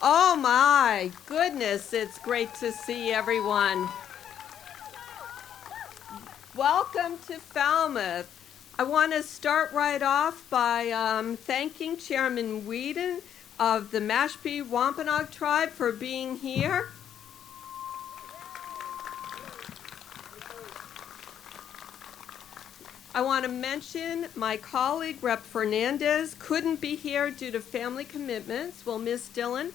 Oh my goodness, it's great to see everyone. Welcome to Falmouth. I want to start right off by thanking Chairman Whedon of the Mashpee Wampanoag tribe for being here. I want to mention my colleague, Rep. Fernandez, couldn't be here due to family commitments. We'll miss Dylan.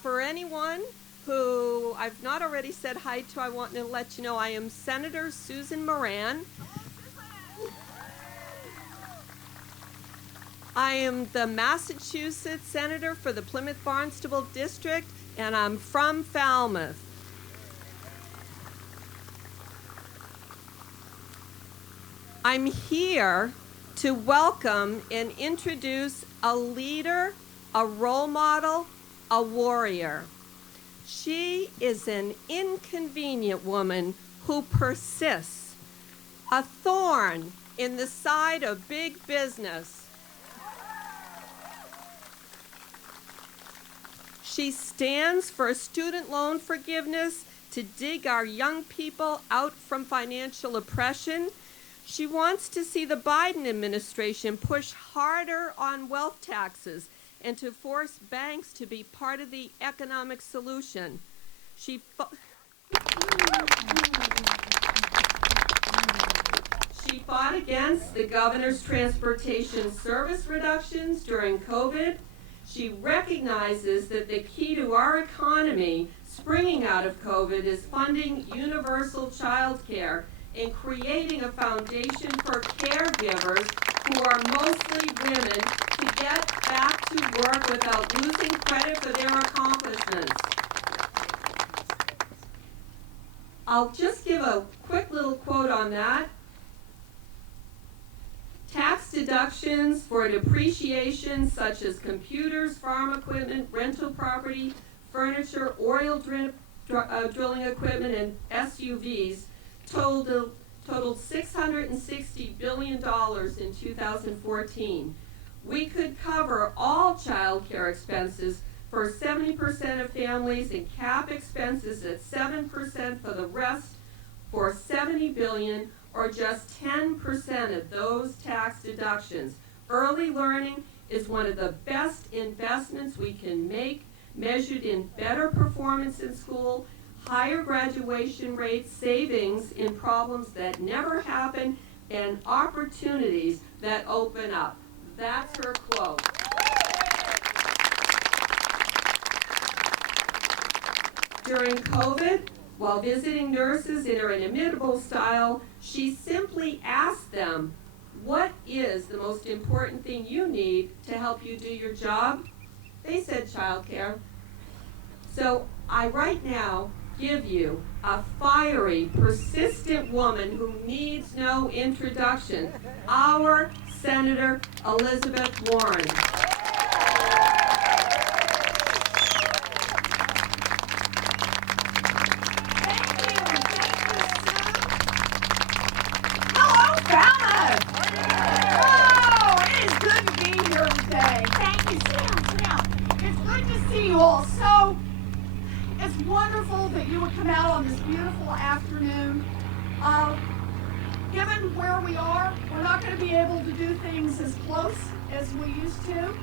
For anyone who I've not already said hi to, I want to let you know I am Senator Susan Moran. I am the Massachusetts Senator for the Plymouth-Barnstable District, and I'm from Falmouth. I'm here to welcome and introduce a leader, a role model, a warrior. She is an inconvenient woman who persists, a thorn in the side of big business. She stands for student loan forgiveness to dig our young people out from financial oppression. She wants to see the Biden administration push harder on wealth taxes and to force banks to be part of the economic solution. She fought against the governor's transportation service reductions during COVID. She recognizes that the key to our economy springing out of COVID is funding universal child care and creating a foundation for caregivers who are mostly women to get back to work without losing credit for their accomplishments. I'll just give a quick little quote on that. Tax deductions for depreciation such as computers, farm equipment, rental property, furniture, oil drilling equipment, and SUVs totaled $660 billion in 2014. We could cover all child care expenses for 70% of families and cap expenses at 7% for the rest for $70 billion, or just 10% of those tax deductions. Early learning is one of the best investments we can make, measured in better performance in school, higher graduation rates, savings in problems that never happen, and opportunities that open up. That's her quote. During COVID, while visiting nurses in her inimitable style, she simply asked them, "What is the most important thing you need to help you do your job?" They said childcare. So I right now give you a fiery, persistent woman who needs no introduction, our Senator Elizabeth Warren. Hello, Falmouth! Oh, it is good to be here today. Thank you. Sit down. It's good to see you all. So, it's wonderful that you would come out on this beautiful afternoon. Given where we are, we're not going to be able to do things as close as we used to.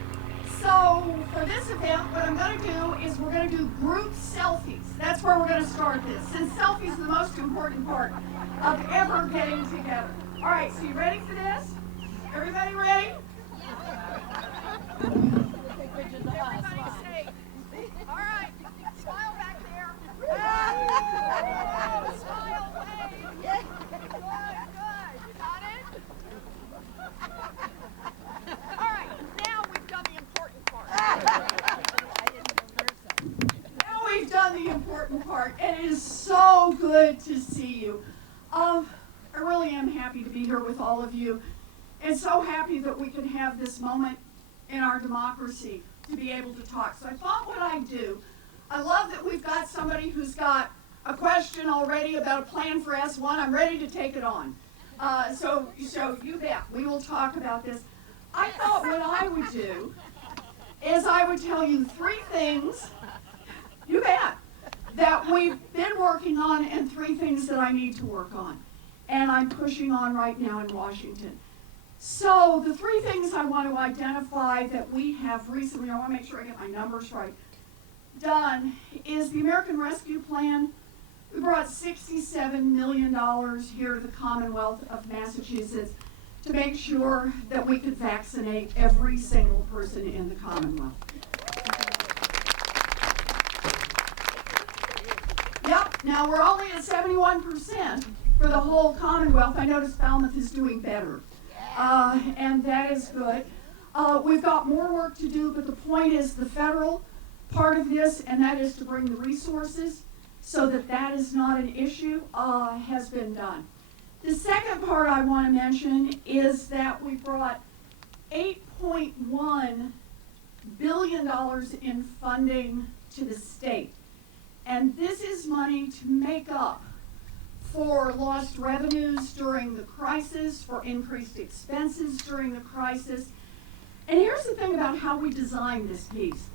So for this event, what I'm going to do is we're going to do group selfies. That's where we're going to start this, since selfies are the most important part of ever getting together. All right, so you ready for this? Everybody ready? Everybody say, all right, smile back there. Smile, wave. Good. Got it? All right, now we've done the important part. Now we've done the important part, and it is so good to see you. I really am happy to be here with all of you, and so happy that we can have this moment in our democracy to be able to talk. So I thought what I'd do, I love that we've got somebody who's got a question already about a plan for S1. I'm ready to take it on. So you bet, we will talk about this. I thought what I would do is I would tell you 3 things, you bet, that we've been working on and 3 things that I need to work on. And I'm pushing on right now in Washington. So the 3 things I want to identify that we have recently, I want to make sure I get my numbers right, done is the American Rescue Plan. We brought $67 million here to the Commonwealth of Massachusetts to make sure that we could vaccinate every single person in the Commonwealth. Yep, now we're only at 71% for the whole Commonwealth. I notice Falmouth is doing better, and that is good. We've got more work to do, but the point is the federal part of this, and that is to bring the resources so that that is not an issue, has been done. The second part I want to mention is that we brought $8.1 billion in funding to the state. And this is money to make up for lost revenues during the crisis, for increased expenses during the crisis. And here's the thing about how we designed this piece.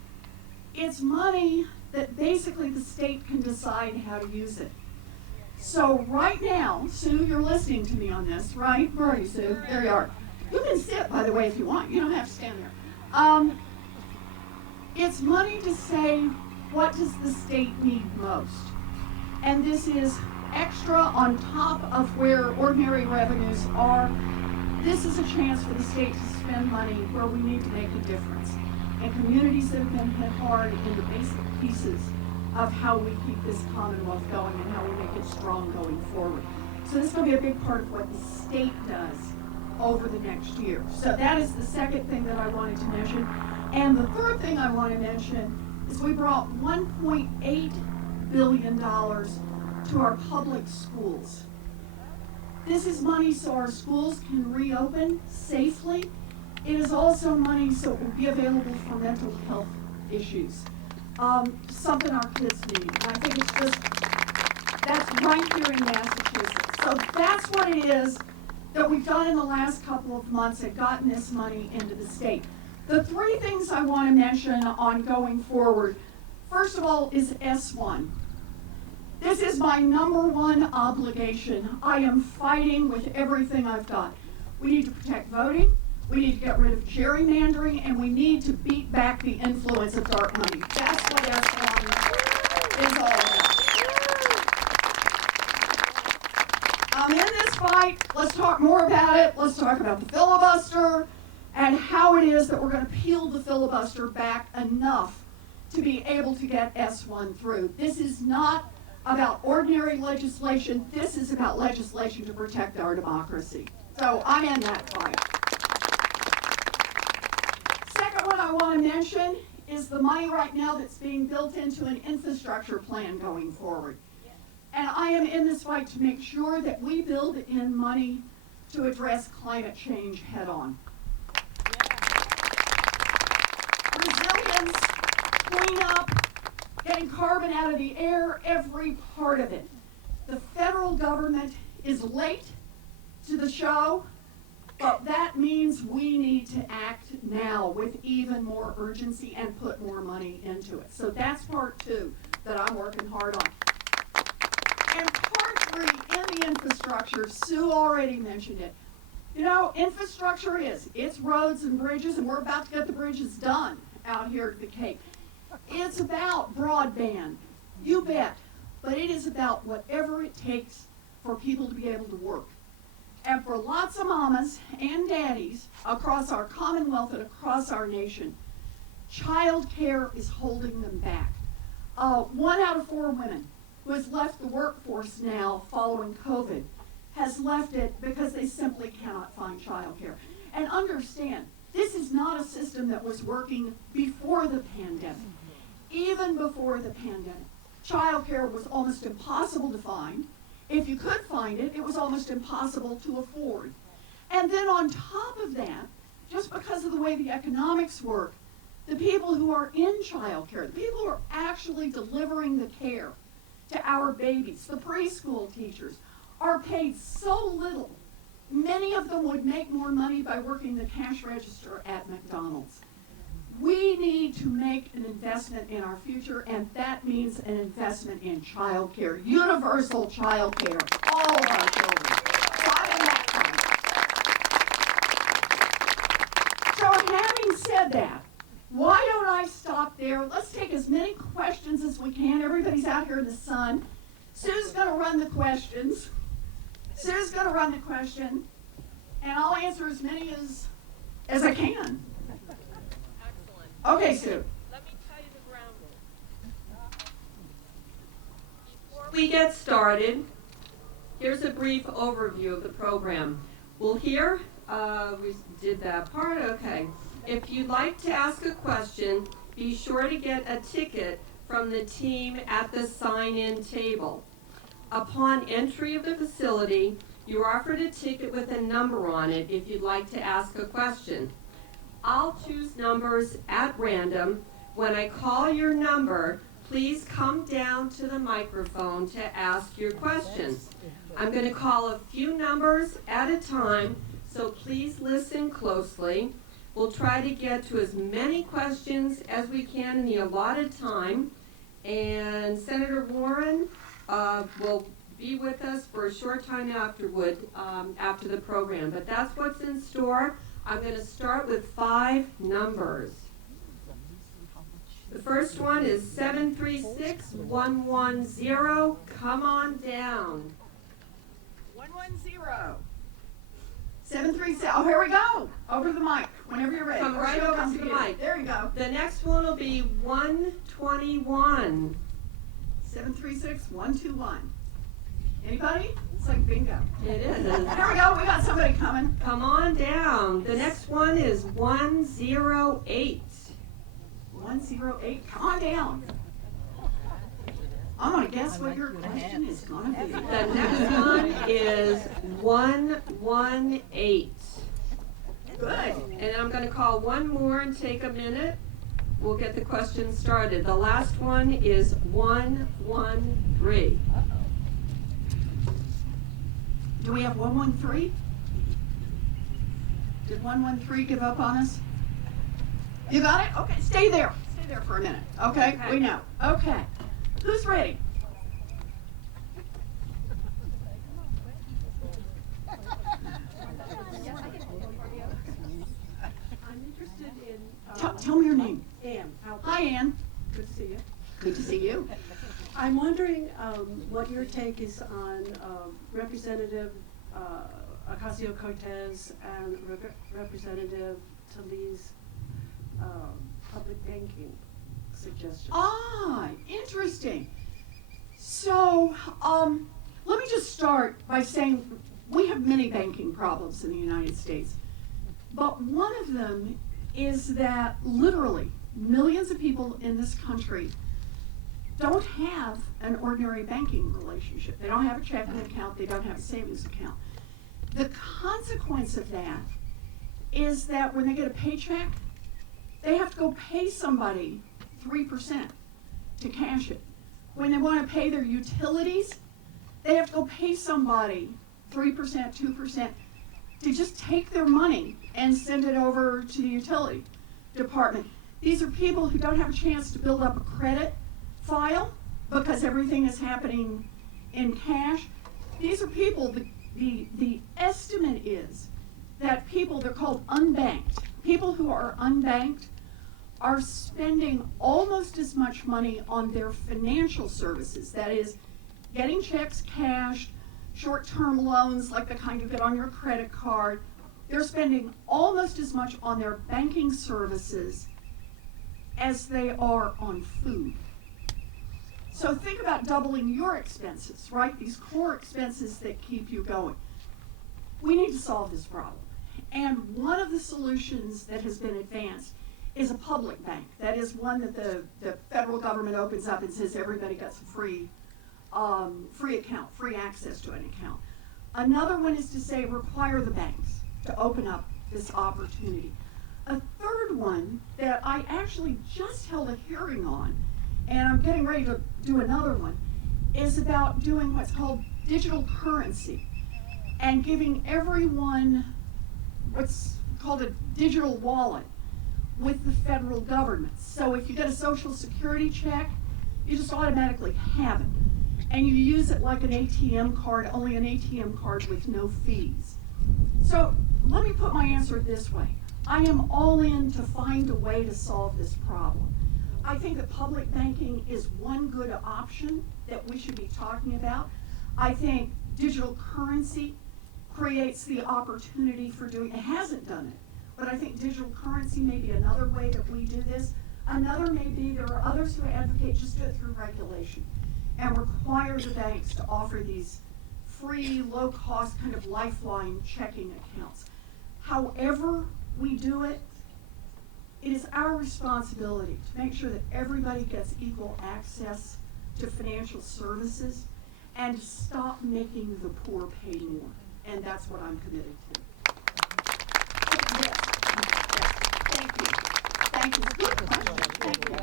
It's money that basically the state can decide how to use it. So right now, Sue, you're listening to me on this, right? Where are you, Sue? There you are. You can sit, by the way, if you want. You don't have to stand there. It's money to say, what does the state need most? And this is extra on top of where ordinary revenues are. This is a chance for the state to spend money where we need to make a difference. And communities that have been hit hard in the basic pieces of how we keep this Commonwealth going and how we make it strong going forward. So this is going to be a big part of what the state does over the next year. So that is the second thing that I wanted to mention. And the third thing I want to mention is we brought $1.8 billion to our public schools. This is money so our schools can reopen safely. It is also money so it will be available for mental health issues. Something our kids need. And I think it's just, that's right here in Massachusetts. So that's what it is that we've done in the last couple of months and gotten this money into the state. The 3 things I want to mention on going forward, first of all, is S1. This is my #1 obligation. I am fighting with everything I've got. We need to protect voting. We need to get rid of gerrymandering, and we need to beat back the influence of dark money. That's what S1 is all about. I'm in this fight. Let's talk more about it. Let's talk about the filibuster and how it is that we're going to peel the filibuster back enough to be able to get S1 through. This is not about ordinary legislation. This is about legislation to protect our democracy. So I'm in that fight. Second one I want to mention is the money right now that's being built into an infrastructure plan going forward. And I am in this fight to make sure that we build in money to address climate change head on. Resilience, cleanup, getting carbon out of the air, every part of it. The federal government is late to the show, but that means we need to act now with even more urgency and put more money into it. So that's part 2 that I'm working hard on. And part 3 in the infrastructure, Sue already mentioned it. You know, infrastructure it's roads and bridges, and we're about to get the bridges done out here at the Cape. It's about broadband, you bet, but it is about whatever it takes for people to be able to work. And for lots of mamas and daddies across our Commonwealth and across our nation, child care is holding them back. 1 out of 4 women who has left the workforce now following COVID has left it because they simply cannot find child care. And understand, this is not a system that was working before the pandemic. Even before the pandemic, child care was almost impossible to find. If you could find it, it was almost impossible to afford. And then on top of that, just because of the way the economics work, the people who are in child care, the people who are actually delivering the care to our babies, the preschool teachers, are paid so little. Many of them would make more money by working the cash register at McDonald's. We need to make an investment in our future, and that means an investment in child care, universal child care, all of our children. Try on that side. So having said that, why don't I stop there? Let's take as many questions as we can. Everybody's out here in the sun. Sue's going to run the questions. And I'll answer as many as I can. Okay, Sue. Let me tell you the ground rules. Before we get started, here's a brief overview of the program. We'll hear, we did that part, okay. If you'd like to ask a question, be sure to get a ticket from the team at the sign-in table. Upon entry of the facility, you're offered a ticket with a number on it if you'd like to ask a question. I'll choose numbers at random. When I call your number, please come down to the microphone to ask your question. I'm going to call a few numbers at a time, so please listen closely. We'll try to get to as many questions as we can in the allotted time. And Senator Warren will be with us for a short time after the program. But that's what's in store. I'm going to start with 5 numbers. The first one is 736-110. Come on down. 110. 736. Oh, here we go. Over the mic. Whenever you're ready. Come right over to the mic. There you go. The next one will be 121. 736-121. Anybody? It's like bingo. It is. There we go. We got somebody coming. Come on down. The next one is 108. 108. Come on down. I'm going to guess what your question is going to be. The next one is 118. Good. And I'm going to call one more and take a minute. We'll get the question started. The last one is 113. Do we have 113? Did 113 give up on us? You got it? Okay, stay there. Stay there for a minute. Okay, we know. Okay. Who's ready? I'm interested in. Tell me your name. Ann. Hi, Ann. Good to see you. Good to see you. I'm wondering what your take is on Representative Ocasio-Cortez and Representative Tlaib's public banking suggestions. Ah, interesting. So, let me just start by saying we have many banking problems in the United States. But one of them is that literally millions of people in this country don't have an ordinary banking relationship. They don't have a checking account. They don't have a savings account. The consequence of that is that when they get a paycheck, they have to go pay somebody 3% to cash it. When they want to pay their utilities, they have to go pay somebody 3%, 2% to just take their money and send it over to the utility department. These are people who don't have a chance to build up a credit file because everything is happening in cash. These are people, the estimate is that people, they're called unbanked. People who are unbanked are spending almost as much money on their financial services, that is, getting checks cashed, short-term loans like the kind you get on your credit card. They're spending almost as much on their banking services as they are on food. So think about doubling your expenses, right? These core expenses that keep you going. We need to solve this problem. And one of the solutions that has been advanced is a public bank. That is one that the federal government opens up and says everybody gets a free account, free access to an account. Another one is to say require the banks to open up this opportunity. A third one that I actually just held a hearing on, and I'm getting ready to do another one, is about doing what's called digital currency and giving everyone what's called a digital wallet, with the federal government. So if you get a Social Security check, you just automatically have it. And you use it like an ATM card, only an ATM card with no fees. So let me put my answer this way. I am all in to find a way to solve this problem. I think that public banking is one good option that we should be talking about. I think digital currency creates the opportunity for doing, it hasn't done it, but I think digital currency may be another way that we do this. Another may be, there are others who advocate just do it through regulation and require the banks to offer these free, low-cost kind of lifeline checking accounts. However we do it, it is our responsibility to make sure that everybody gets equal access to financial services and stop making the poor pay more. And that's what I'm committed to. Yes. Thank you. Thank you. Good question. Thank you.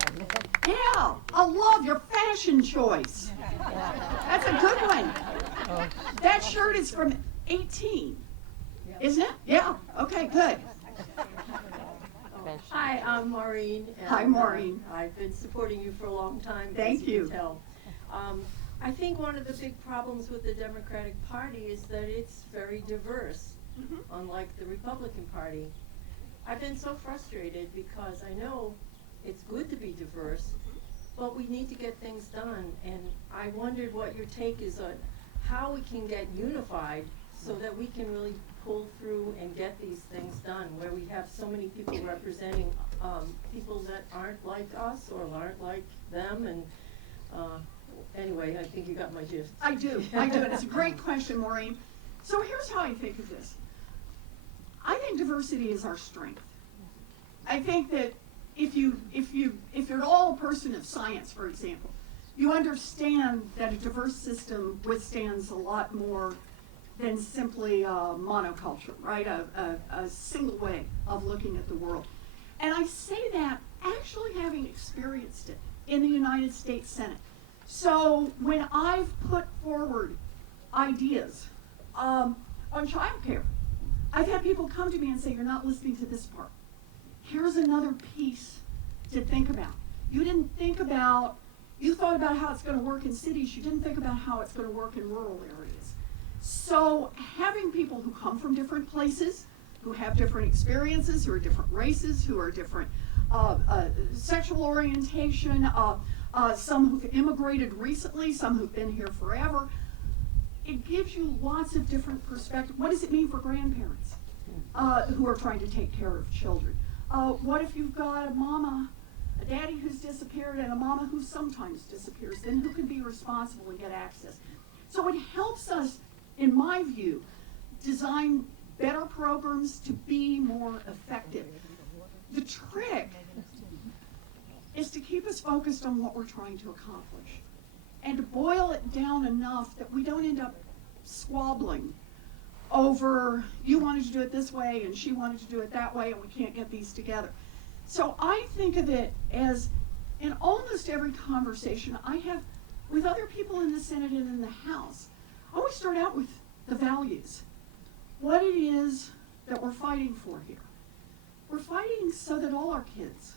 Yeah, I love your fashion choice. That's a good one. That shirt is from 18, isn't it? Yeah. Okay, good. Hi, I'm Maureen. And, Hi, Maureen. I've been supporting you for a long time. Thank as you. Can tell. I think one of the big problems with the Democratic Party is that it's very diverse, unlike the Republican Party. I've been so frustrated because I know it's good to be diverse, but we need to get things done. And I wondered what your take is on how we can get unified so that we can really pull through and get these things done, where we have so many people representing people that aren't like us or aren't like them. And anyway, I think you got my gist. I do. And it's a great question, Maureen. So here's how I think of this. I think diversity is our strength. I think that if you're at all a person of science, for example, you understand that a diverse system withstands a lot more than simply monoculture, right? A single way of looking at the world. And I say that actually having experienced it in the United States Senate. So when I've put forward ideas on childcare, I've had people come to me and say, you're not listening to this part. Here's another piece to think about. You thought about how it's going to work in cities. You didn't think about how it's going to work in rural areas. So having people who come from different places, who have different experiences, who are different races, who are different sexual orientation, some who've immigrated recently, some who've been here forever, it gives you lots of different perspectives. What does it mean for grandparents who are trying to take care of children? What if you've got a daddy who's disappeared and a mama who sometimes disappears? Then who can be responsible and get access? So it helps us, in my view, design better programs to be more effective. The trick is to keep us focused on what we're trying to accomplish and to boil it down enough that we don't end up squabbling over you wanted to do it this way and she wanted to do it that way and we can't get these together. So I think of it as, in almost every conversation I have with other people in the Senate and in the House, I always start out with the values. What it is that we're fighting for here. We're fighting so that all our kids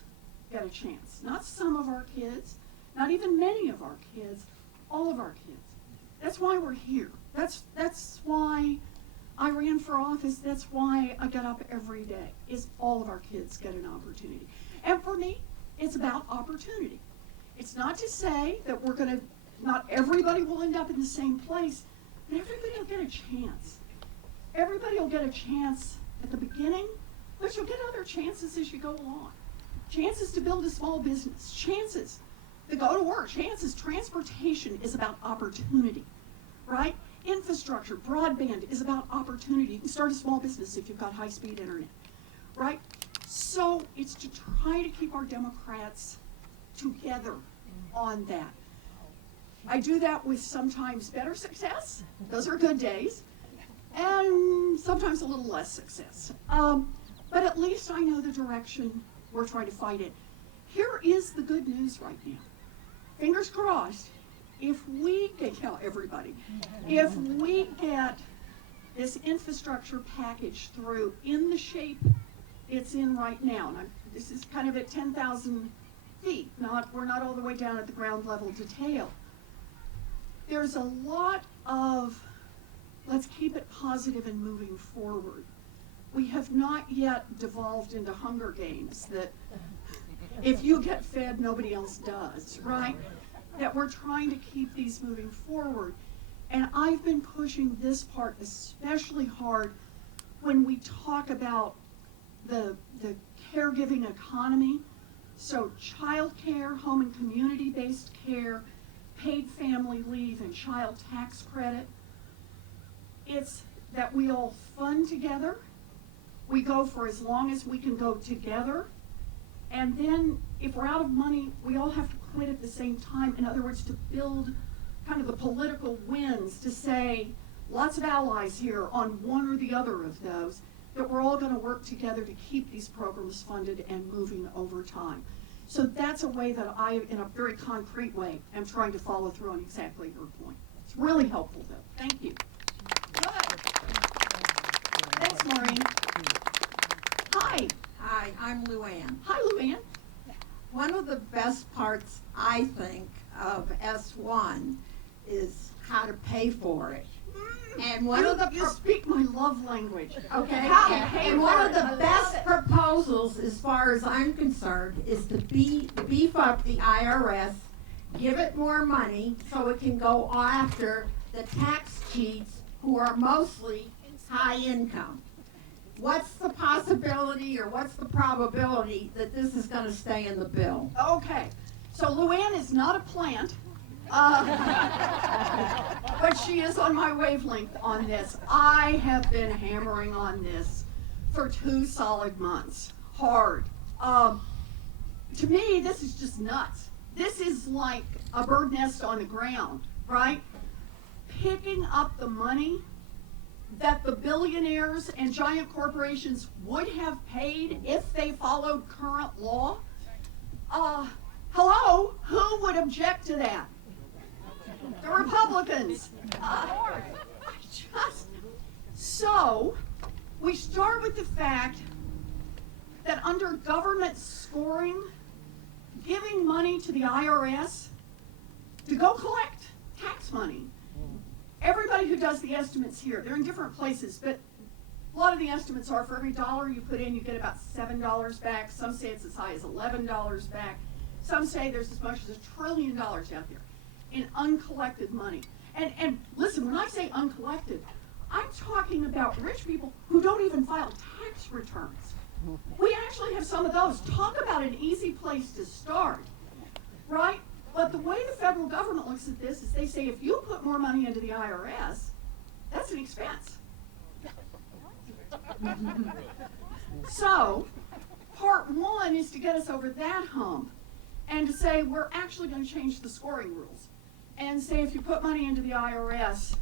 get a chance. Not some of our kids, not even many of our kids, all of our kids. That's why we're here. That's why I ran for office. That's why I get up every day, is all of our kids get an opportunity. And for me, it's about opportunity. It's not to say that not everybody will end up in the same place, but everybody will get a chance. Everybody will get a chance at the beginning, but you'll get other chances as you go along. Chances to build a small business, chances to go to work, chances. Transportation is about opportunity, right? Infrastructure, broadband is about opportunity. You can start a small business if you've got high-speed internet, right? So it's to try to keep our Democrats together on that. I do that with sometimes better success. Those are good days. And sometimes a little less success. But at least I know the direction we're trying to fight it. Here is the good news right now. Fingers crossed, if we get this infrastructure package through in the shape it's in right now, and This is kind of at 10,000 feet. We're not all the way down at the ground level detail. There's a lot of, let's keep it positive and moving forward. We have not yet devolved into Hunger Games that if you get fed, nobody else does, right? That we're trying to keep these moving forward. And I've been pushing this part especially hard when we talk about the caregiving economy. So childcare, home and community-based care, paid family leave, and child tax credit. It's that we all fund together. We go for as long as we can go together. And then if we're out of money, we all have to quit at the same time. In other words, to build kind of the political wins to say, lots of allies here on one or the other of those, that we're all going to work together to keep these programs funded and moving over time. So that's a way that I, in a very concrete way, am trying to follow through on exactly your point. It's really helpful, though. Thank you. Good. Thanks, Maureen. Hi. Hi, I'm Luann. Hi, Luann. One of the best parts, I think, of S1 is how to pay for it. And one of the You speak my love language. okay, How to and, pay and for one it. of the I love best it. proposals, as far as I'm concerned, is to beef up the IRS, give it more money so it can go after the tax cheats who are mostly high income. What's the possibility or what's the probability that this is going to stay in the bill? Okay, so Luann is not a plant, but she is on my wavelength on this. I have been hammering on this for 2 solid months, hard. To me, this is just nuts. This is like a bird nest on the ground, right? Picking up the money that the billionaires and giant corporations would have paid if they followed current law. Hello, who would object to that? The Republicans. So, we start with the fact that under government scoring, giving money to the IRS to go collect tax money. Everybody who does the estimates here, they're in different places, but a lot of the estimates are for every dollar you put in, you get about $7 back. Some say it's as high as $11 back. Some say there's as much as $1 trillion out there in uncollected money. And listen, when I say uncollected, I'm talking about rich people who don't even file tax returns. We actually have some of those. Talk about an easy place to start, right? But the way the federal government looks at this is they say if you put more money into the IRS, that's an expense. So, part one is to get us over that hump and to say we're actually going to change the scoring rules and say if you put money into the IRS,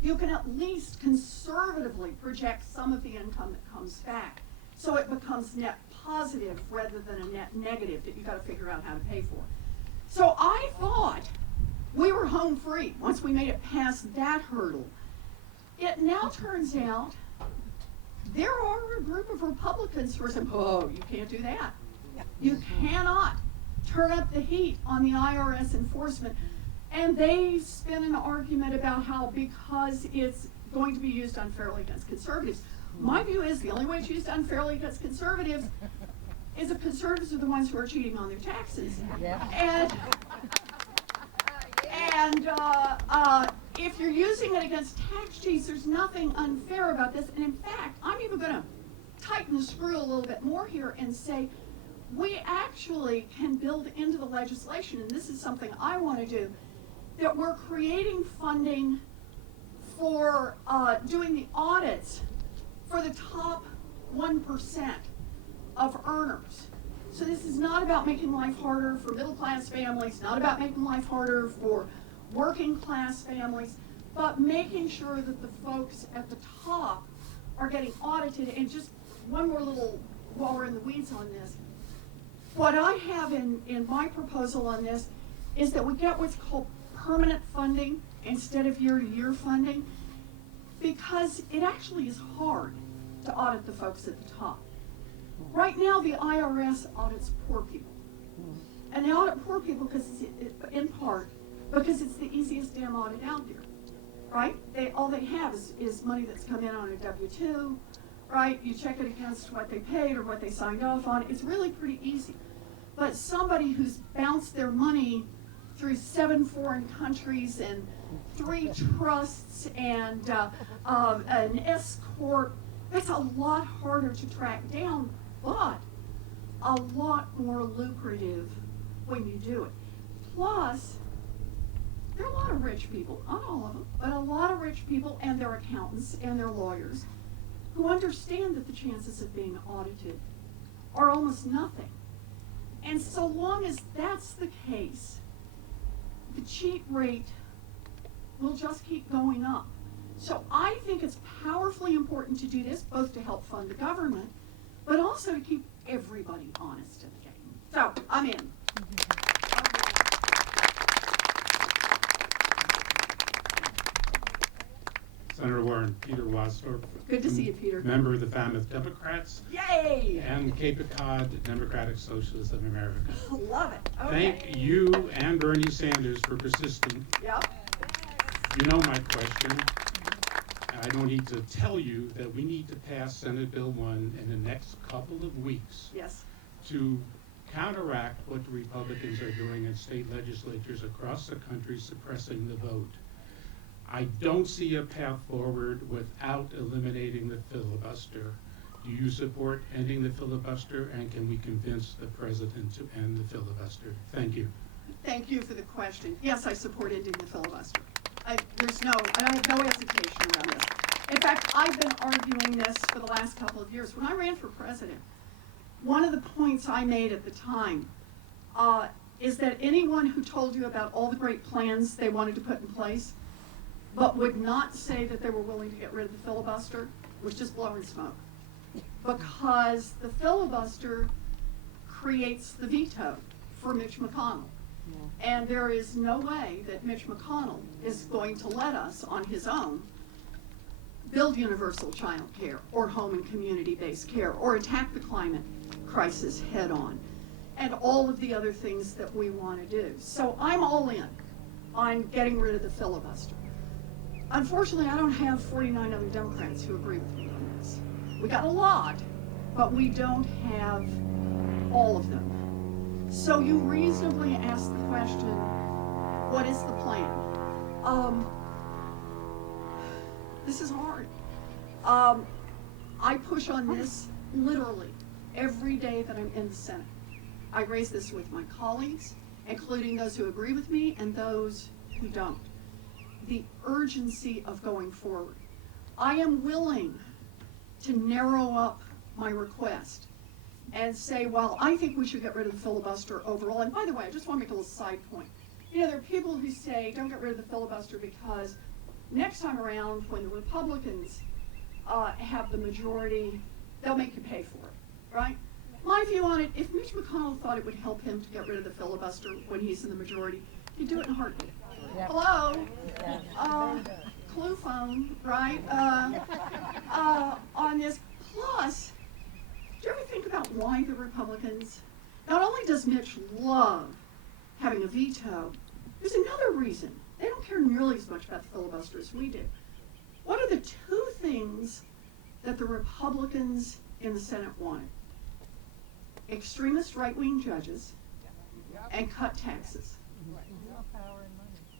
you can at least conservatively project some of the income that comes back so it becomes net positive rather than a net negative that you got to figure out how to pay for. So I thought we were home free once we made it past that hurdle. It now turns out there are a group of Republicans who are saying, oh, you can't do that. You cannot turn up the heat on the IRS enforcement. And they spin an argument about how because it's going to be used unfairly against conservatives. My view is the only way it's used unfairly against conservatives is if conservatives are the ones who are cheating on their taxes. And if you're using it against tax cheats, there's nothing unfair about this. And in fact, I'm even going to tighten the screw a little bit more here and say we actually can build into the legislation, and this is something I want to do, that we're creating funding for doing the audits for the top 1% of earners. So this is not about making life harder for middle-class families, not about making life harder for working-class families, but making sure that the folks at the top are getting audited. And just one more little, while we're in the weeds on this, what I have in my proposal on this is that we get what's called permanent funding instead of year-to-year funding, because it actually is hard to audit the folks at the top. Right now, the IRS audits poor people. And they audit poor people because in part, because it's the easiest damn audit out there, right? All they have is money that's come in on a W-2, right? You check it against what they paid or what they signed off on. It's really pretty easy. But somebody who's bounced their money through 7 foreign countries and 3 trusts and an S-corp, that's a lot harder to track down, but a lot more lucrative when you do it. Plus, there are a lot of rich people, not all of them, but a lot of rich people and their accountants and their lawyers who understand that the chances of being audited are almost nothing. And so long as that's the case, the cheat rate will just keep going up. So I think it's powerfully important to do this, both to help fund the government, but also to keep everybody honest in the game. So I'm in. Senator Warren, Peter Wasdorf. Good to see you, Peter. Member of the Falmouth Democrats Yay! and Cape Cod Democratic Socialists of America. Love it. Okay. Thank you and Bernie Sanders for persisting. Yep. You know my question. I don't need to tell you that we need to pass Senate Bill 1 in the next couple of weeks Yes. to counteract what the Republicans are doing in state legislatures across the country, suppressing the vote. I don't see a path forward without eliminating the filibuster. Do you support ending the filibuster, and can we convince the president to end the filibuster? Thank you. Thank you for the question. Yes, I support ending the filibuster. I have no hesitation around this. In fact, I've been arguing this for the last couple of years. When I ran for president, one of the points I made at the time is that anyone who told you about all the great plans they wanted to put in place, but would not say that they were willing to get rid of the filibuster, was just blowing smoke. Because the filibuster creates the veto for Mitch McConnell. And there is no way that Mitch McConnell is going to let us, on his own, build universal child care or home and community-based care or attack the climate crisis head on and all of the other things that we want to do. So I'm all in on getting rid of the filibuster. Unfortunately, I don't have 49 other Democrats who agree with me on this. We got a lot, but we don't have all of them. So you reasonably ask the question, what is the plan? This is hard. I push on this literally every day that I'm in the Senate. I raise this with my colleagues, including those who agree with me and those who don't. The urgency of going forward. I am willing to narrow up my request and say, well, I think we should get rid of the filibuster overall. And by the way, I just want to make a little side point. You know, there are people who say, don't get rid of the filibuster because next time around, when the Republicans have the majority, they'll make you pay for it, right? My view on it, if Mitch McConnell thought it would help him to get rid of the filibuster when he's in the majority, he'd do it in a heartbeat. Yep. Hello? Clue phone, right? On this. Plus, do you ever think about why the Republicans, not only does Mitch love having a veto, there's another reason. They don't care nearly as much about the filibuster as we do. What are the 2 things that the Republicans in the Senate wanted? Extremist right-wing judges and cut taxes.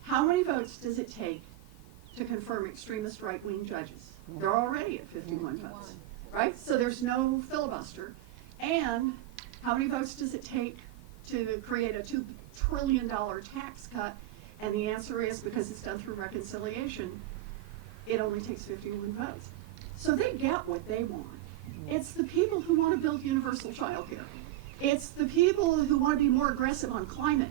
How many votes does it take to confirm extremist right-wing judges? They're already at 51 votes, right? So there's no filibuster. And how many votes does it take to create a $2 trillion tax cut? And the answer is, because it's done through reconciliation, it only takes 51 votes. So they get what they want. It's the people who want to build universal child care. It's the people who want to be more aggressive on climate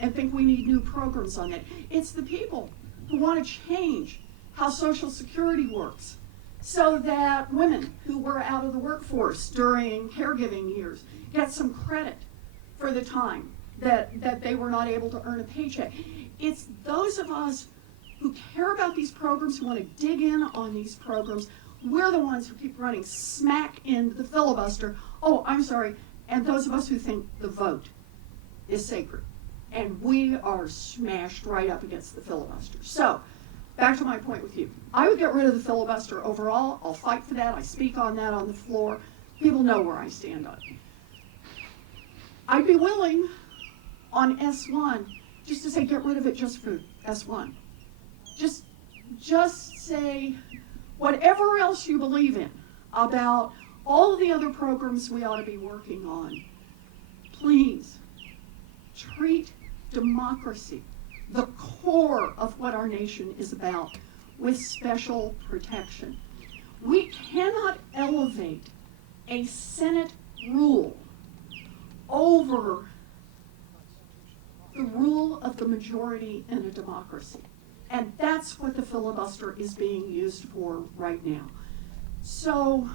and think we need new programs on it. It's the people who want to change how Social Security works so that women who were out of the workforce during caregiving years get some credit for the time that they were not able to earn a paycheck. It's those of us who care about these programs, who want to dig in on these programs, we're the ones who keep running smack into the filibuster. Oh, I'm sorry. And those of us who think the vote is sacred. And we are smashed right up against the filibuster. So, back to my point with you. I would get rid of the filibuster overall. I'll fight for that. I speak on that on the floor. People know where I stand on it. I'd be willing on S1 just to say get rid of it just for S1. Just say whatever else you believe in about all of the other programs we ought to be working on. Please treat democracy, the core of what our nation is about, with special protection. We cannot elevate a Senate rule over the rule of the majority in a democracy. And that's what the filibuster is being used for right now. So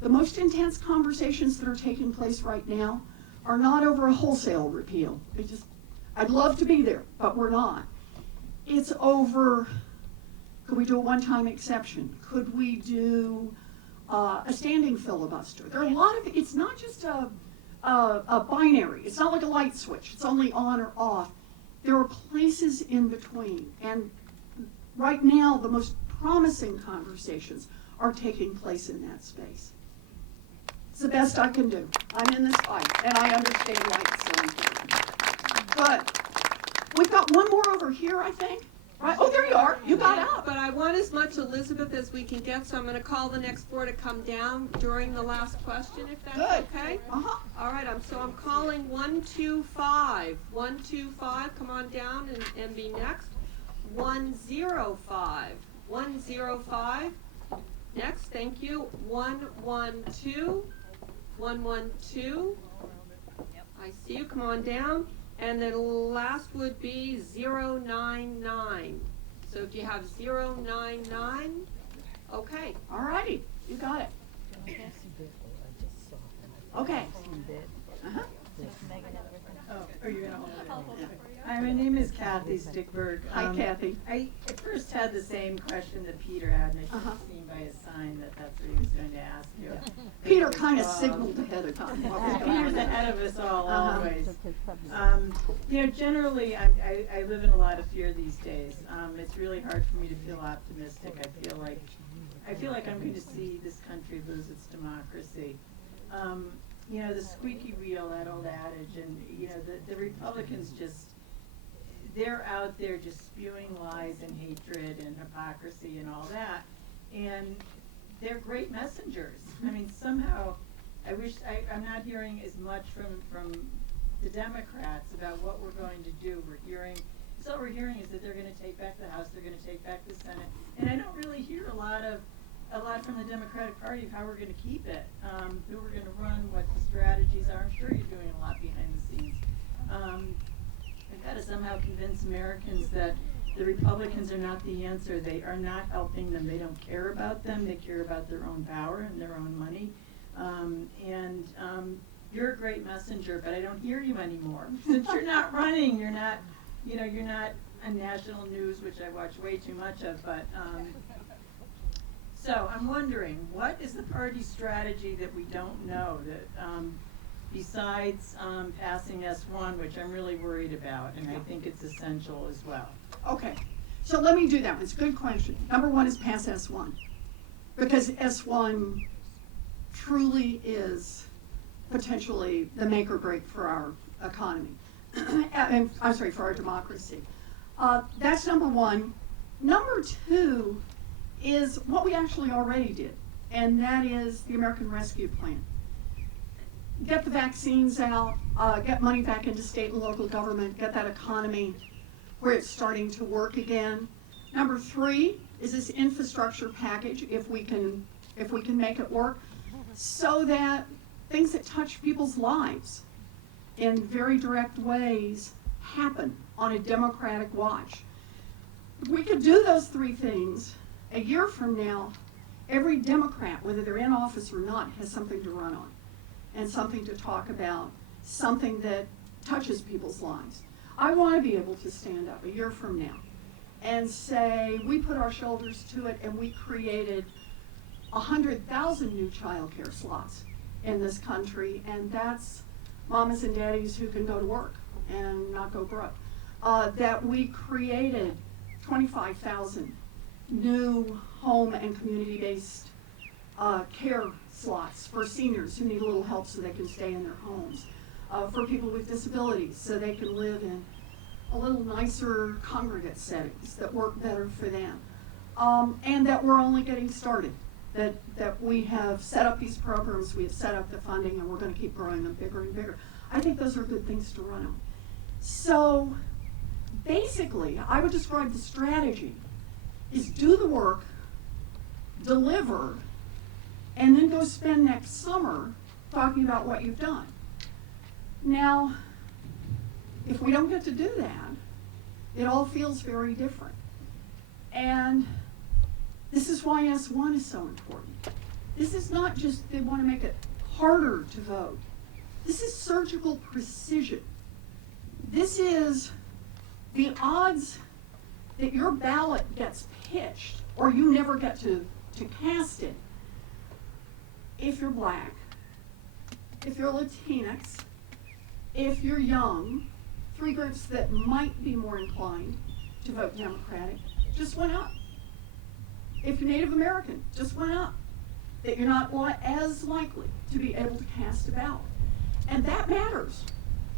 the most intense conversations that are taking place right now are not over a wholesale repeal. I'd love to be there, but we're not. It's over, could we do a one-time exception? Could we do a standing filibuster? There are a lot of, it's not just a binary. It's not like a light switch. It's only on or off. There are places in between. And right now, the most promising conversations are taking place in that space. It's the best I can do. I'm in this fight, and I understand why it's so important. But we've got one more over here, I think. Right? Oh, there you are. You got out. But I want as much Elizabeth as we can get, so I'm going to call the next four to come down during the last question, if that's Good. okay. Uh-huh. All right, I'm calling 125. 125, come on down and be next. 105. 105. Next, thank you. 112. 112. I see you. Come on down. And the last would be 099. So do you have 099? Okay. All righty. You got it. Okay. Uh-huh. Oh, are you gonna hold it? Hi, my name is Cathy Stickberg. Hi, Cathy. I at first had the same question that Peter had, and I should Uh-huh. have seen by his sign that that's what he was going to ask you. Peter kind of signaled ahead of time. what was going Peter's on. ahead of us all, Uh-huh. always. Generally, I live in a lot of fear these days. It's really hard for me to feel optimistic. I feel like I'm going to see this country lose its democracy. The squeaky wheel, that old adage, and the Republicans they're out there just spewing lies and hatred and hypocrisy and all that, and they're great messengers. I mean, somehow, I'm not hearing as much from the Democrats about what we're going to do. All we're hearing is that they're going to take back the House, they're going to take back the Senate, and I don't really hear a lot from the Democratic Party of how we're going to keep it, who we're going to run, what the strategies are. I'm sure you're doing a lot behind the scenes. We've got to somehow convince Americans that the Republicans are not the answer. They are not helping them. They don't care about them. They care about their own power and their own money. You're a great messenger, but I don't hear you anymore. Since you're not running, you're not on national news, which I watch way too much of, but so I'm wondering, what is the party strategy that we don't know, that besides passing S1, which I'm really worried about, and I think it's essential as well. Okay. So let me do that. It's a good question. Number one is pass S1. Because S1 truly is potentially the make or break for our economy. I'm sorry, for our democracy. That's number one. Number two is what we actually already did, and that is the American Rescue Plan. Get the vaccines out, get money back into state and local government, get that economy where it's starting to work again. Number three is this infrastructure package, if we can make it work, so that things that touch people's lives in very direct ways happen on a Democratic watch. If we could do those three things, a year from now, every Democrat, whether they're in office or not, has something to run on and something to talk about, something that touches people's lives. I want to be able to stand up a year from now and say, we put our shoulders to it and we created 100,000 new childcare slots in this country, and that's mamas and daddies who can go to work and not go broke. That we created 25,000 new home and community-based care slots for seniors who need a little help so they can stay in their homes, for people with disabilities so they can live in a little nicer congregate settings that work better for them. And that we're only getting started. That we have set up these programs, we have set up the funding, and we're going to keep growing them bigger and bigger. I think those are good things to run on. So basically, I would describe the strategy is do the work, deliver, and then go spend next summer talking about what you've done. Now, if we don't get to do that, it all feels very different. And this is why S1 is so important. This is not just they want to make it harder to vote. This is surgical precision. This is the odds that your ballot gets pitched or you never get to cast it. If you're black, if you're Latinx, if you're young, 3 groups that might be more inclined to vote Democratic, just went up. If you're Native American, just went up. That you're not as likely to be able to cast a ballot. And that matters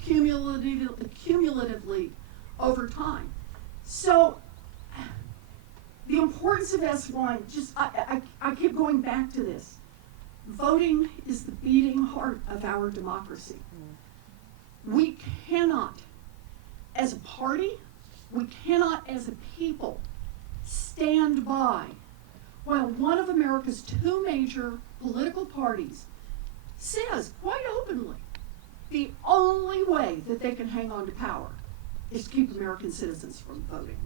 cumulatively over time. So the importance of S1, I keep going back to this. Voting is the beating heart of our democracy. We cannot, as a party, we cannot as a people, stand by while one of America's 2 major political parties says quite openly the only way that they can hang on to power is to keep American citizens from voting.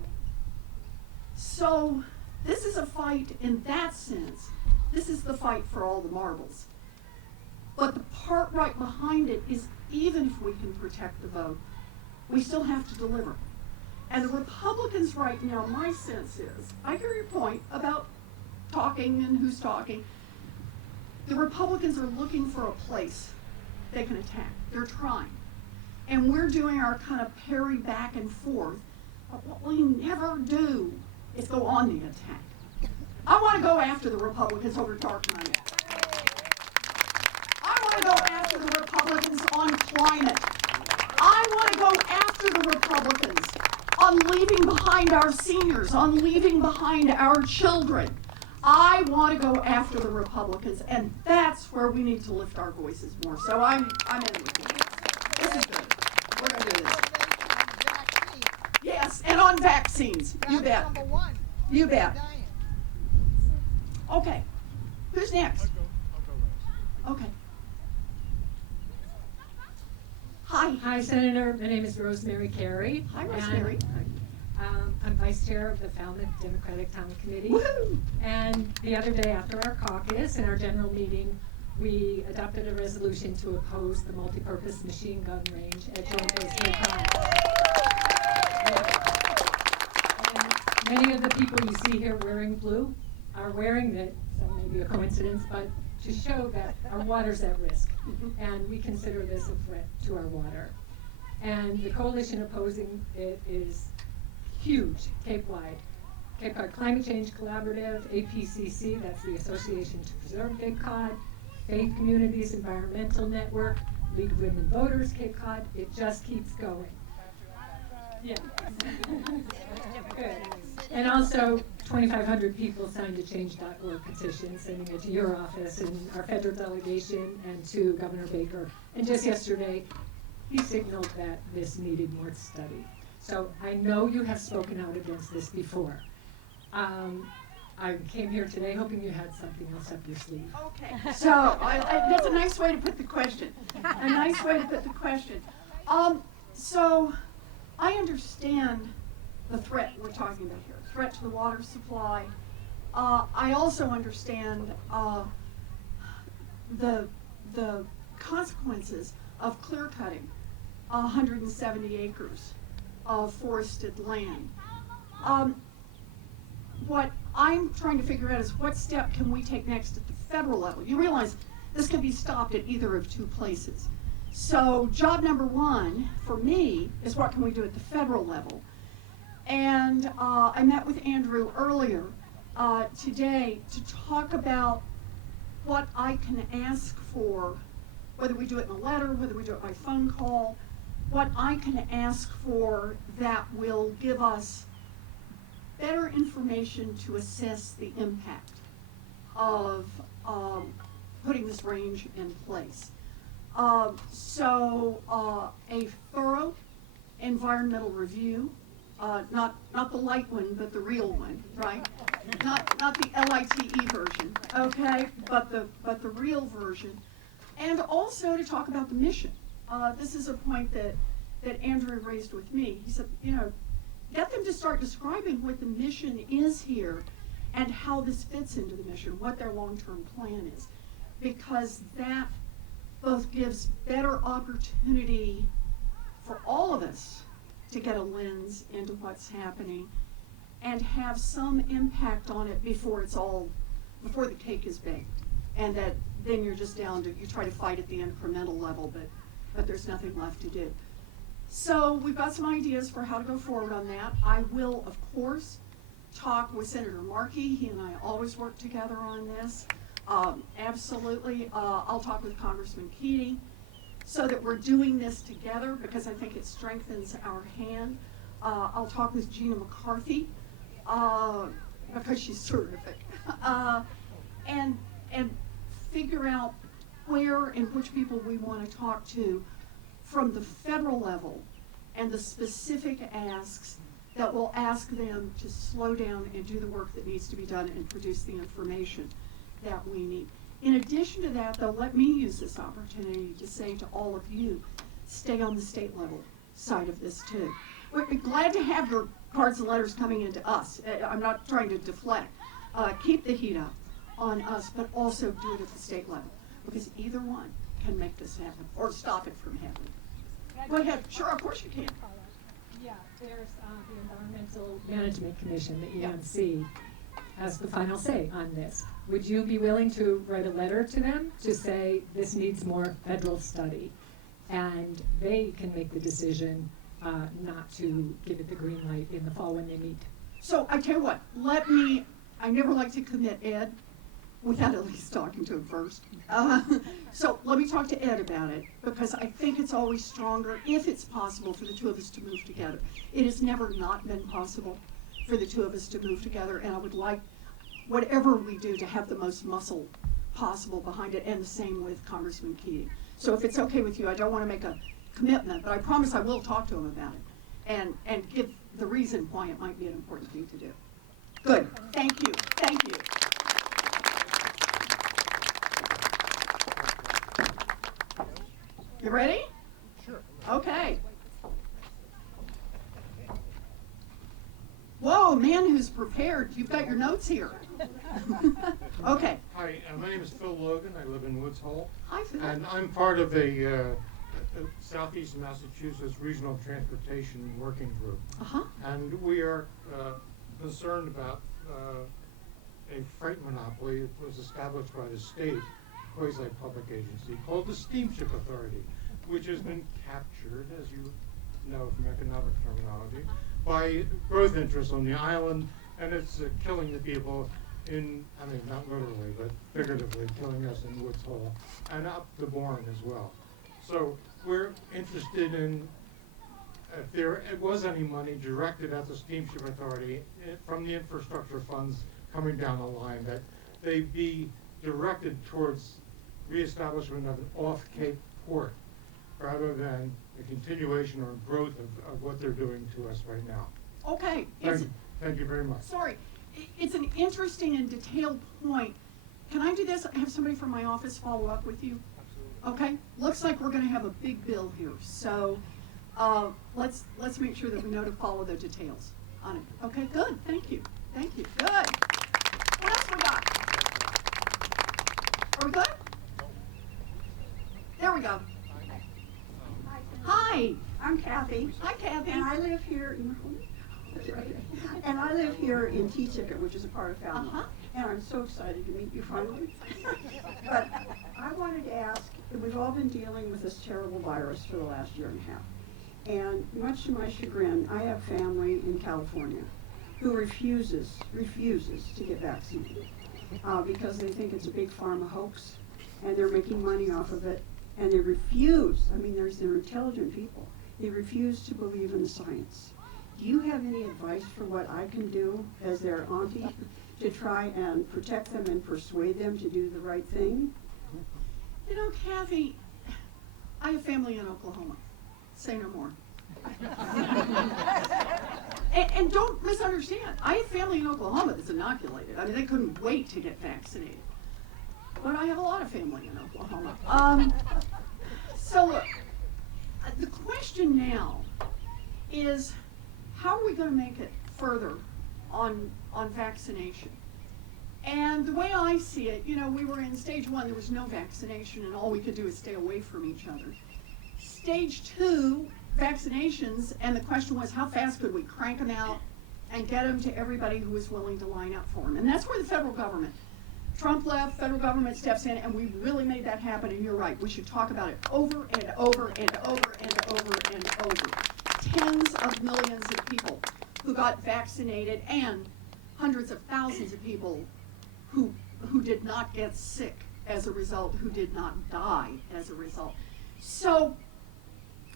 So this is a fight in that sense. This is the fight for all the marbles. But the part right behind it is even if we can protect the vote, we still have to deliver. And the Republicans right now, my sense is, I hear your point about talking and who's talking. The Republicans are looking for a place they can attack. They're trying. And we're doing our kind of parry back and forth. But what we never do is go on the attack. I want to go after the Republicans over dark money. I want to go after the Republicans on climate. I want to go after the Republicans on leaving behind our seniors, on leaving behind our children. I want to go after the Republicans, and that's where we need to lift our voices more. So I'm in with you. This is good. We're going to do this. Yes, and on vaccines. You bet. Number 1. You bet. Dying. Okay. Who's next? I'll go last. Okay. Hi. Hi, Senator. My name is Rosemary Carey. Hi, Rosemary. I'm Vice Chair of the Falmouth Democratic Town Committee. Woohoo! And the other day after our caucus and our general meeting, we adopted a resolution to oppose the multipurpose machine gun range at Joint Base Cape And many of the people you see here wearing blue are wearing it, so maybe a coincidence, but to show that our water's at risk. And we consider this a threat to our water. And the coalition opposing it is huge, Cape-wide. Cape Cod Climate Change Collaborative, APCC, that's the Association to Preserve Cape Cod, Faith Communities Environmental Network, League of Women Voters, Cape Cod, it just keeps going. Yeah. Good. And also, 2,500 people signed a change.org petition, sending it to your office and our federal delegation and to Governor Baker. And just yesterday, he signaled that this needed more study. So I know you have spoken out against this before. I came here today hoping you had something else up your sleeve. Okay. So that's a nice way to put the question. A nice way to put the question. So I understand the threat we're talking about here, threat to the water supply. I also understand the consequences of clear cutting 170 acres of forested land. What I'm trying to figure out is what step can we take next at the federal level? You realize this can be stopped at either of two places. So job number one for me is what can we do at the federal level? And I met with Andrew earlier today to talk about what I can ask for, whether we do it in a letter, whether we do it by phone call, what I can ask for that will give us better information to assess the impact of putting this range in place. So a thorough environmental review, not the light one, but the real one, right? Not the LITE version, okay? But the real version, and also to talk about the mission. This is a point that Andrew raised with me. He said, you know, get them to start describing what the mission is here and how this fits into the mission, what their long-term plan is, because that both gives better opportunity for all of us to get a lens into what's happening and have some impact on it before the cake is baked. And that then you're just down to, you try to fight at the incremental level, but there's nothing left to do. So we've got some ideas for how to go forward on that. I will, of course, talk with Senator Markey. He and I always work together on this. Absolutely. I'll talk with Congressman Cathy so that we're doing this together because I think it strengthens our hand. I'll talk with Gina McCarthy because she's terrific. And figure out where and which people we want to talk to from the federal level and the specific asks that will ask them to slow down and do the work that needs to be done and produce the information that we need. In addition to that, though, let me use this opportunity to say to all of you, stay on the state level side of this too. We're glad to have your cards and letters coming into us. I'm not trying to deflect. Keep the heat up on us, but also do it at the state level, because either one can make this happen or stop it from happening. Go ahead. Sure, of course you can. Yeah, there's the Environmental Management Commission, the EMC, has the final say on this. Would you be willing to write a letter to them to say this needs more federal study? And they can make the decision not to give it the green light in the fall when they meet. So I tell you what, I never like to commit Ed without at least talking to him first. So let me talk to Ed about it, because I think it's always stronger if it's possible for the two of us to move together. It has never not been possible for the two of us to move together, and I would like whatever we do to have the most muscle possible behind it, and the same with Congressman Cathy. So if it's okay with you, I don't want to make a commitment, but I promise I will talk to him about it and give the reason why it might be an important thing to do. Good. Thank you. Thank you. You ready? Sure. Okay. Whoa, man who's prepared. You've got your notes here. Okay. Hi, my name is Phil Logan. I live in Woods Hole. Hi, Phil. And I'm part of a Southeast Massachusetts Regional Transportation Working Group. Uh-huh. And we are concerned about a freight monopoly that was established by the state quasi-public agency called the Steamship Authority, which has been captured, as you know from economic terminology, by growth interests on the island, and it's killing the people not literally, but figuratively killing us in Woods Hole, and up the Bourne as well. So we're interested in, if there was any money directed at the Steamship Authority from the infrastructure funds coming down the line, that they be directed towards reestablishment of an off-Cape port, rather than a continuation or growth of what they're doing to us right now. Okay. Thank you very much. Sorry. It's an interesting and detailed point. Can I do this? Have somebody from my office follow up with you? Absolutely. Okay. Looks like we're going to have a big bill here. So let's make sure that we know to follow the details on it. Okay, good. Thank you. Thank you. Good. What else we got? Are we good? There we go. Hi, Hi. I'm Cathy. Hi, Cathy. And I live here in And I live here in T-Ticket, which is a part of Falmouth. Uh-huh. And I'm so excited to meet you finally. But I wanted to ask, we've all been dealing with this terrible virus for the last year and a half. And much to my chagrin, I have family in California who refuses to get vaccinated because they think it's a big pharma hoax and they're making money off of it. And they refuse, I mean, they're intelligent people, they refuse to believe in the science. Do you have any advice for what I can do as their auntie to try and protect them and persuade them to do the right thing? You know, Cathy, I have family in Oklahoma. Say no more. and don't misunderstand. I have family in Oklahoma that's inoculated. I mean, they couldn't wait to get vaccinated. But I have a lot of family in Oklahoma. So look, the question now is, how are we going to make it further on vaccination? And the way I see it, you know, we were in stage 1, there was no vaccination, and all we could do is stay away from each other. Stage 2, vaccinations, and the question was, how fast could we crank them out and get them to everybody who was willing to line up for them? And that's where the federal government, Trump left, federal government steps in, and we really made that happen, and you're right, we should talk about it over and over and over and over and over. Tens of millions of people who got vaccinated and hundreds of thousands of people who did not get sick as a result, who did not die as a result. So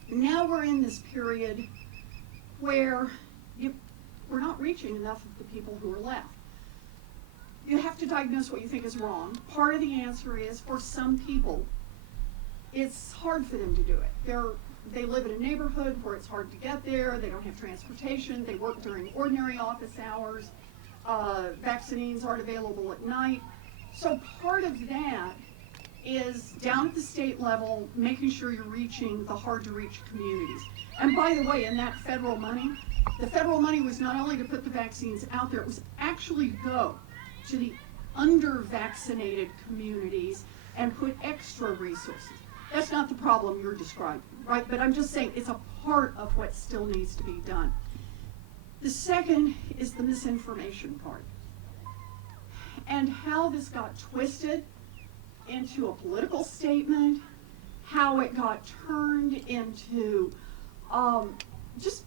now we're in this period where we're not reaching enough of the people who are left. You have to diagnose what you think is wrong. Part of the answer is, for some people, it's hard for them to do it. They live in a neighborhood where it's hard to get there, they don't have transportation, they work during ordinary office hours, vaccines aren't available at night. So part of that is down at the state level, making sure you're reaching the hard to reach communities. And by the way, in that federal money, the federal money was not only to put the vaccines out there, it was actually go to the under-vaccinated communities and put extra resources. That's not the problem you're describing, right? But I'm just saying it's a part of what still needs to be done. The second is the misinformation part. And how this got twisted into a political statement, how it got turned into just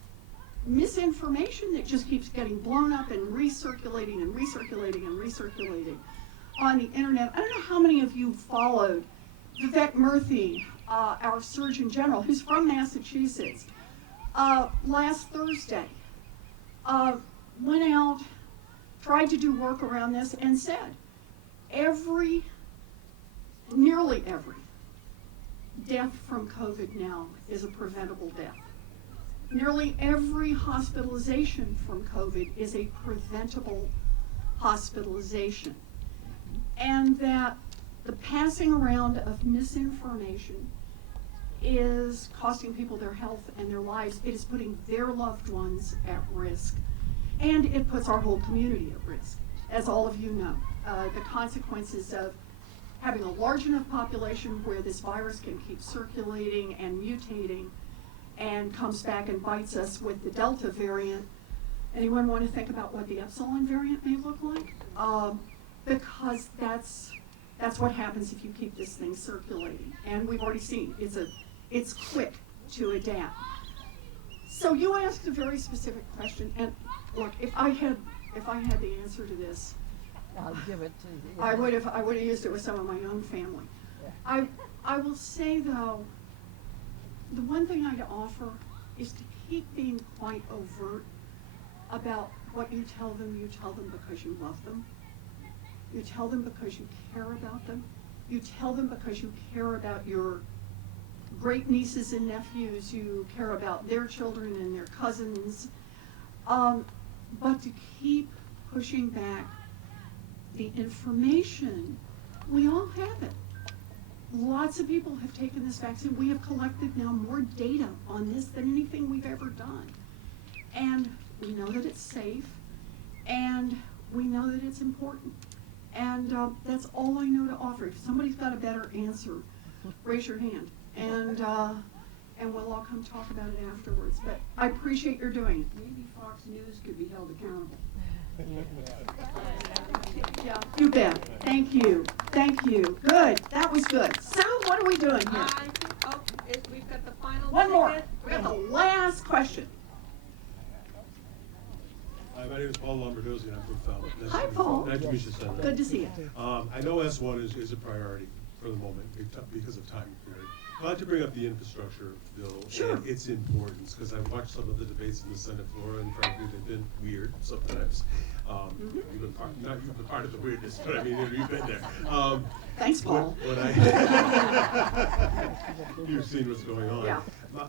misinformation that just keeps getting blown up and recirculating and recirculating and recirculating on the internet. I don't know how many of you followed Vivek Murthy, our Surgeon General, who's from Massachusetts, last Thursday, went out, tried to do work around this, and said nearly every death from COVID now is a preventable death. Nearly every hospitalization from COVID is a preventable hospitalization. And that the passing around of misinformation is costing people their health and their lives. It is putting their loved ones at risk. And it puts our whole community at risk, as all of you know. The consequences of having a large enough population where this virus can keep circulating and mutating and comes back and bites us with the Delta variant. Anyone want to think about what the Epsilon variant may look like? Because that's what happens if you keep this thing circulating. And we've already seen it's quick to adapt. So you asked a very specific question, and look, if I had the answer to this, I'll give it to you. I would have used it with some of my own family. Yeah. I will say though, the one thing I'd offer is to keep being quite overt about what you tell them. You tell them because you love them. You tell them because you care about them. You tell them because you care about your great nieces and nephews. You care about their children and their cousins. But to keep pushing back the information, we all have it. Lots of people have taken this vaccine. We have collected now more data on this than anything we've ever done. And we know that it's safe, and we know that it's important. And that's all I know to offer. If somebody's got a better answer, raise your hand. And and we'll all come talk about it afterwards. But I appreciate your doing it. Maybe Fox News could be held accountable. Yeah, you bet. Thank you. Thank you. Good. That was good. Sue, what are we doing here? We've got the final One more. ticket. We got the last question. Hi, my name is Paul Lombardozzi, and I'm from Falmouth. Nice Hi, to meet you. Paul. Nice to meet you, Senator. Good to see you. I know S1 is a priority for the moment because of time. I'd like to bring up the infrastructure bill Sure. and its importance, because I've watched some of the debates in the Senate floor, and frankly, they've been weird sometimes. You've been not you've been part of the weirdness, but I mean, you've been there. Thanks, Paul. You've seen what's going on. Yeah.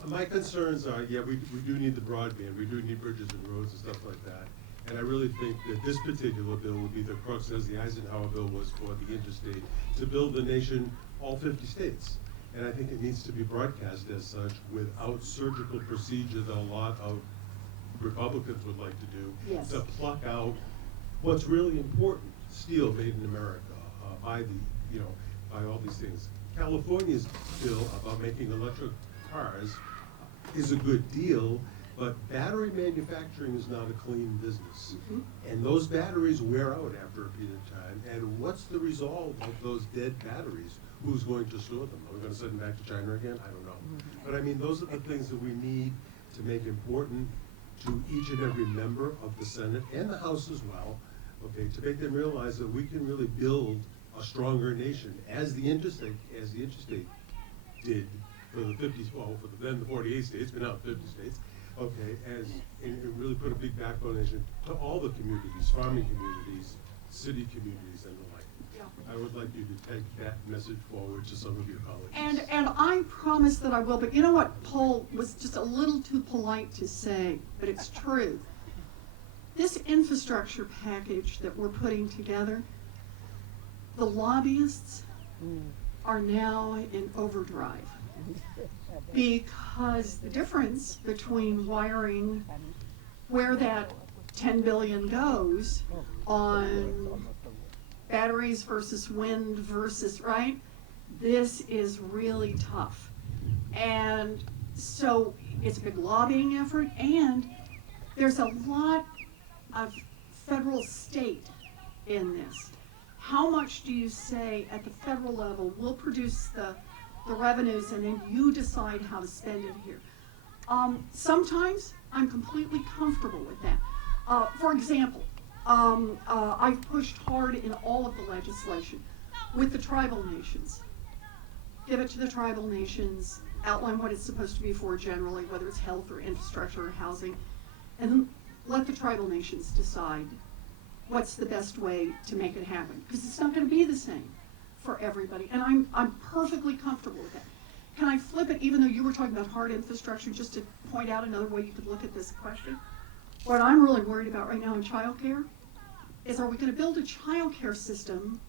My concerns are, yeah, we do need the broadband, we do need bridges and roads and stuff like that. And I really think that this particular bill would be the crux, as the Eisenhower bill was for the interstate, to build the nation, all 50 states. And I think it needs to be broadcast as such without surgical procedure that a lot of Republicans would like to do. Yes. To pluck out what's really important, steel made in America, by all these things. California's bill about making electric cars is a good deal, but battery manufacturing is not a clean business. And those batteries wear out after a period of time, and what's the result of those dead batteries? Who's going to store them? Are we going to send them back to China again? I don't know. But I mean, those are the things that we need to make important to each and every member of the Senate and the House as well, okay, to make them realize that we can really build a stronger nation as the interstate did for the 50s, well, for then the 48 states, but now 50 states, okay, and really put a big backbone nation to all the communities, farming communities, city communities, and the like. I would like you to take that message forward to some of your colleagues. And I promise that I will, but you know what Paul was just a little too polite to say, but it's true. This infrastructure package that we're putting together, the lobbyists are now in overdrive because the difference between wiring where that 10 billion goes on batteries versus wind versus, right? This is really tough. And so it's a big lobbying effort, and there's a lot of federal state in this. How much do you say at the federal level, we'll produce the revenues and then you decide how to spend it here? Sometimes I'm completely comfortable with that. For example, I've pushed hard in all of the legislation with the tribal nations. Give it to the tribal nations, outline what it's supposed to be for generally, whether it's health or infrastructure or housing, and then let the tribal nations decide what's the best way to make it happen. Because it's not going to be the same for everybody, and I'm perfectly comfortable with that. Can I flip it, even though you were talking about hard infrastructure, just to point out another way you could look at this question? What I'm really worried about right now in childcare is, are we going to build a childcare system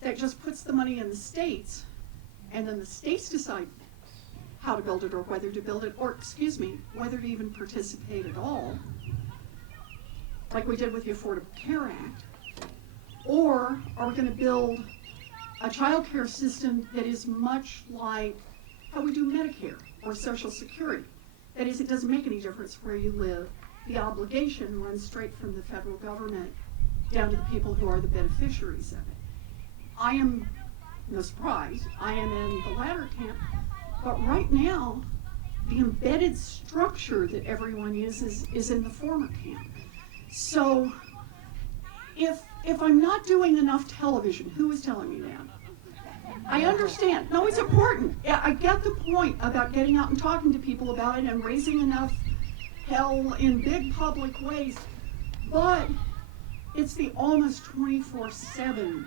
that just puts the money in the states, and then the states decide how to build it or whether to build it, or excuse me, whether to even participate at all, like we did with the Affordable Care Act? Or are we going to build a child care system that is much like how we do Medicare or Social Security? That is, it doesn't make any difference where you live. The obligation runs straight from the federal government down to the people who are the beneficiaries of it. I am, no surprise, I am in the latter camp, but right now, the embedded structure that everyone is in the former camp. So, if I'm not doing enough television, who is telling me that? I understand. No, it's important. Yeah, I get the point about getting out and talking to people about it and raising enough hell in big public ways, but it's the almost 24/7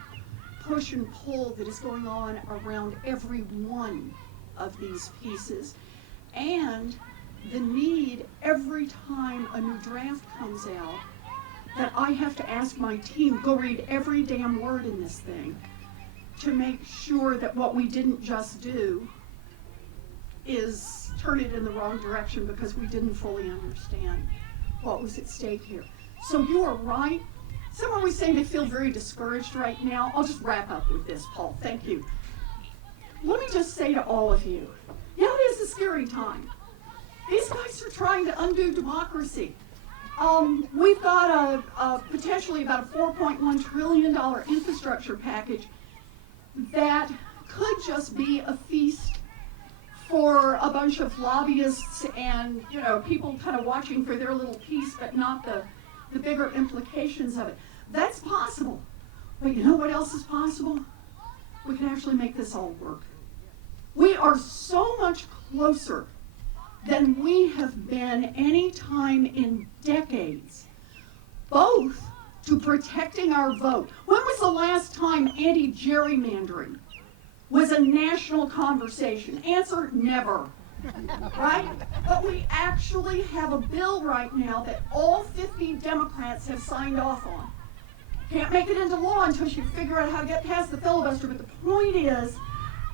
push and pull that is going on around every one of these pieces, and the need every time a new draft comes out that I have to ask my team, go read every damn word in this thing to make sure that what we didn't just do is turn it in the wrong direction because we didn't fully understand what was at stake here. So you are right. Someone was saying they feel very discouraged right now. I'll just wrap up with this, Paul. Thank you. Let me just say to all of you, yeah, it is a scary time. These guys are trying to undo democracy. We've got a potentially about a $4.1 trillion infrastructure package that could just be a feast for a bunch of lobbyists and, you know, people kind of watching for their little piece, but not the bigger implications of it. That's possible. But you know what else is possible? We can actually make this all work. We are so much closer than we have been any time in decades, both to protecting our vote. When was the last time anti-gerrymandering was a national conversation? Answer, never, right? But we actually have a bill right now that all 50 Democrats have signed off on. Can't make it into law until you figure out how to get past the filibuster, but the point is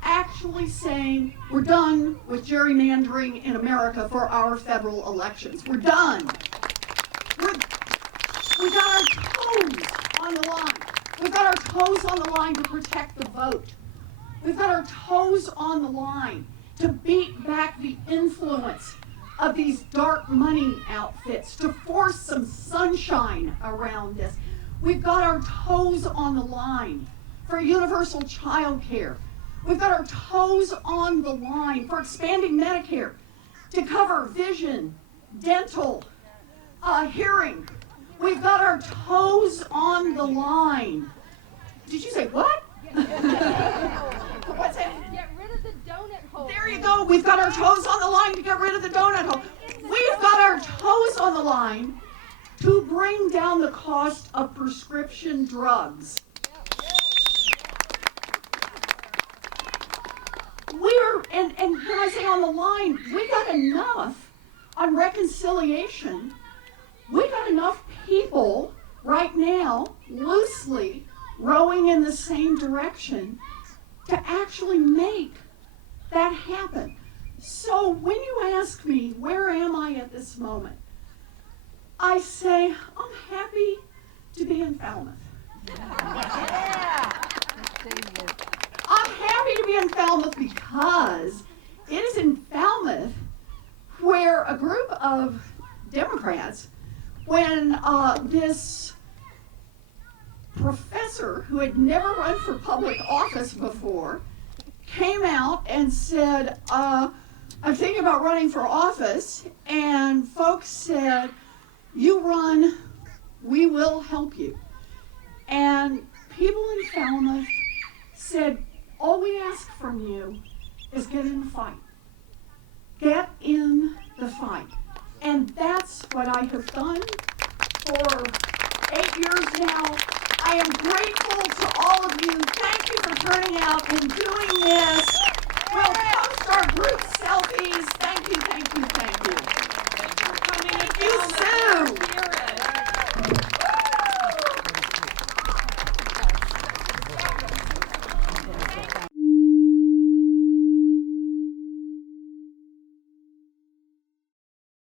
actually saying we're done with gerrymandering in America for our federal elections. We're done. We got our toes on the line. We've got our toes on the line to protect the vote. We've got our toes on the line to beat back the influence of these dark money outfits, to force some sunshine around this. We've got our toes on the line for universal child care. We've got our toes on the line for expanding Medicare to cover vision, dental, hearing. We've got our toes on the line. Did you say what? What's that? Get rid of the donut hole. There you go. We've got our toes on the line to get rid of the donut hole. We've got our toes on the line to bring down the cost of prescription drugs. And when I say on the line, we got enough on reconciliation. We got enough people right now loosely rowing in the same direction to actually make that happen. So when you ask me, where am I at this moment? I say, I'm happy to be in Falmouth. I'm happy to be in Falmouth because it is in Falmouth where a group of Democrats, when this professor who had never run for public office before came out and said, I'm thinking about running for office, and folks said, you run, we will help you. And people in Falmouth said, all we ask from you is get in the fight. Get in the fight. And that's what I have done for 8 years now. I am grateful to all of you. Thank you for turning out and doing this. We'll